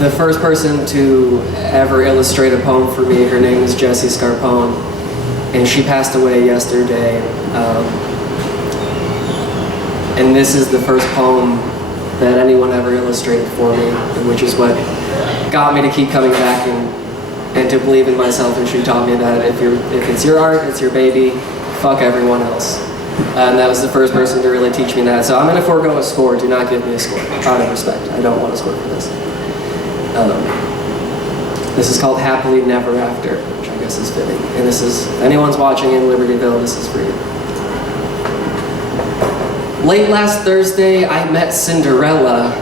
the first person to ever illustrate a poem for me. Her name is Jessie Scarpone, and she passed away yesterday. And this is the first poem that anyone ever illustrated for me, which is what got me to keep coming back and to believe in myself. And she taught me that if it's your art, it's your baby, fuck everyone else. And that was the first person to really teach me that. So I'm going to forego a score. Do not give me a score. Out of respect. I don't want a score for this. This is called Happily Never After, which I guess is fitting. And this is, if anyone's watching in Libertyville, this is for you. Late last Thursday, I met Cinderella,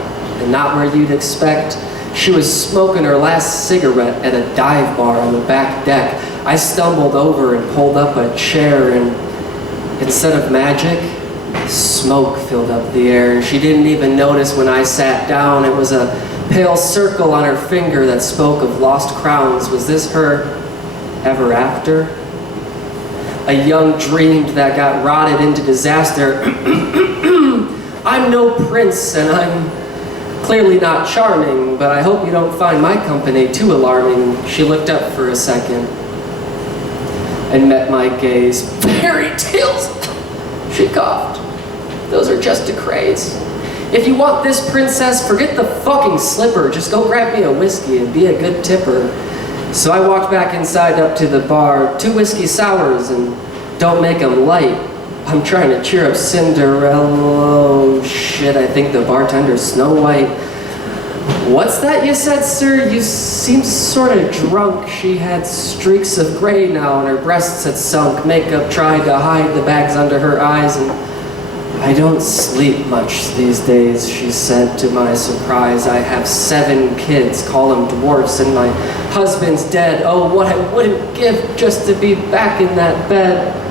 and not where you'd expect. She was smoking her last cigarette at a dive bar on the back deck. I stumbled over and pulled up a chair, and instead of magic, smoke filled up the air. And she didn't even notice when I sat down. It was a pale circle on her finger that spoke of lost crowns. Was this her ever after? A young dream that got rotted into disaster. I'm no prince, and I'm clearly not charming, but I hope you don't find my company too alarming. She looked up for a second and met my gaze. Fairy tales, she coughed. Those are just a craze. If you want this princess, forget the fucking slipper. Just go grab me a whiskey and be a good tipper. So I walked back inside up to the bar. 2 whiskey sours and don't make them light. I'm trying to cheer up Cinderella. Oh shit, I think the bartender's Snow White. What's that you said, sir? You seem sort of drunk. She had streaks of gray now and her breasts had sunk. Makeup tried to hide the bags under her eyes, and I don't sleep much these days, she said to my surprise. I have 7 kids, call them dwarfs, and my husband's dead. Oh, what I wouldn't give just to be back in that bed.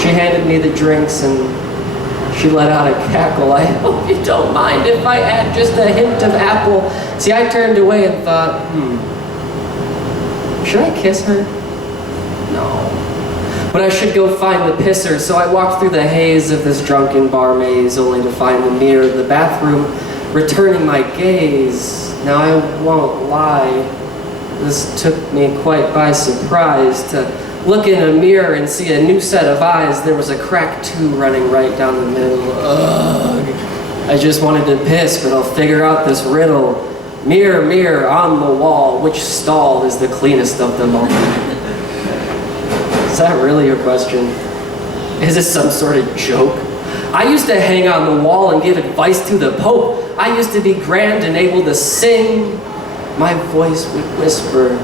She handed me the drinks and she let out a cackle. I hope you don't mind if I add just a hint of apple. See, I turned away and thought, should I kiss her? No. But I should go find the pisser, so I walked through the haze of this drunken bar maze, only to find the mirror of the bathroom returning my gaze. Now I won't lie, this took me quite by surprise to look in a mirror and see a new set of eyes. There was a crack too running right down the middle. Ugh. I just wanted to piss, but I'll figure out this riddle. Mirror, mirror on the wall, which stall is the cleanest of them all? Is that really your question? Is this some sort of joke? I used to hang on the wall and give advice to the Pope. I used to be grand and able to sing. My voice would whisper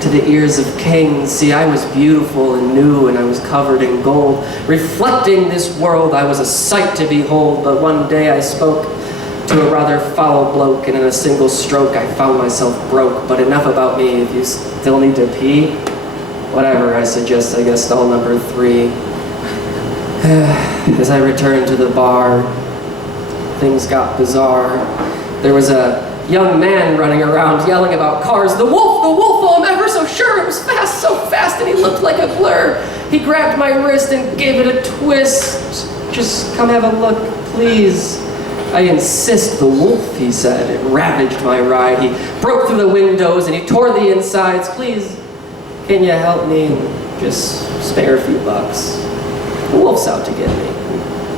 to the ears of kings. See, I was beautiful and new, and I was covered in gold. Reflecting this world, I was a sight to behold. But one day I spoke to a rather foul bloke, and in a single stroke I found myself broke. But enough about me. If you still need to pee, whatever, I suggest I guess stall number 3. As I returned to the bar, things got bizarre. There was a young man running around yelling about cars. The wolf, oh, I'm ever so sure. It was fast, so fast, and he looked like a blur. He grabbed my wrist and gave it a twist. Just come have a look, please. I insist, the wolf, he said. It ravaged my ride. He broke through the windows and he tore the insides. Please, can you help me? Just spare a few bucks. The wolf's out to get me.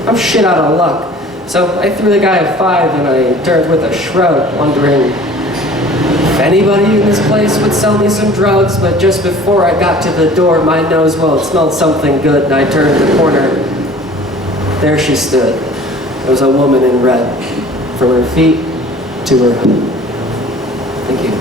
I'm shit out of luck. So I threw the guy a 5 and I turned with a shrug, wondering if anybody in this place would sell me some drugs. But just before I got to the door, my nose, well, it smelled something good, and I turned the corner. There she stood. There was a woman in red, from her feet to her hood. Thank you.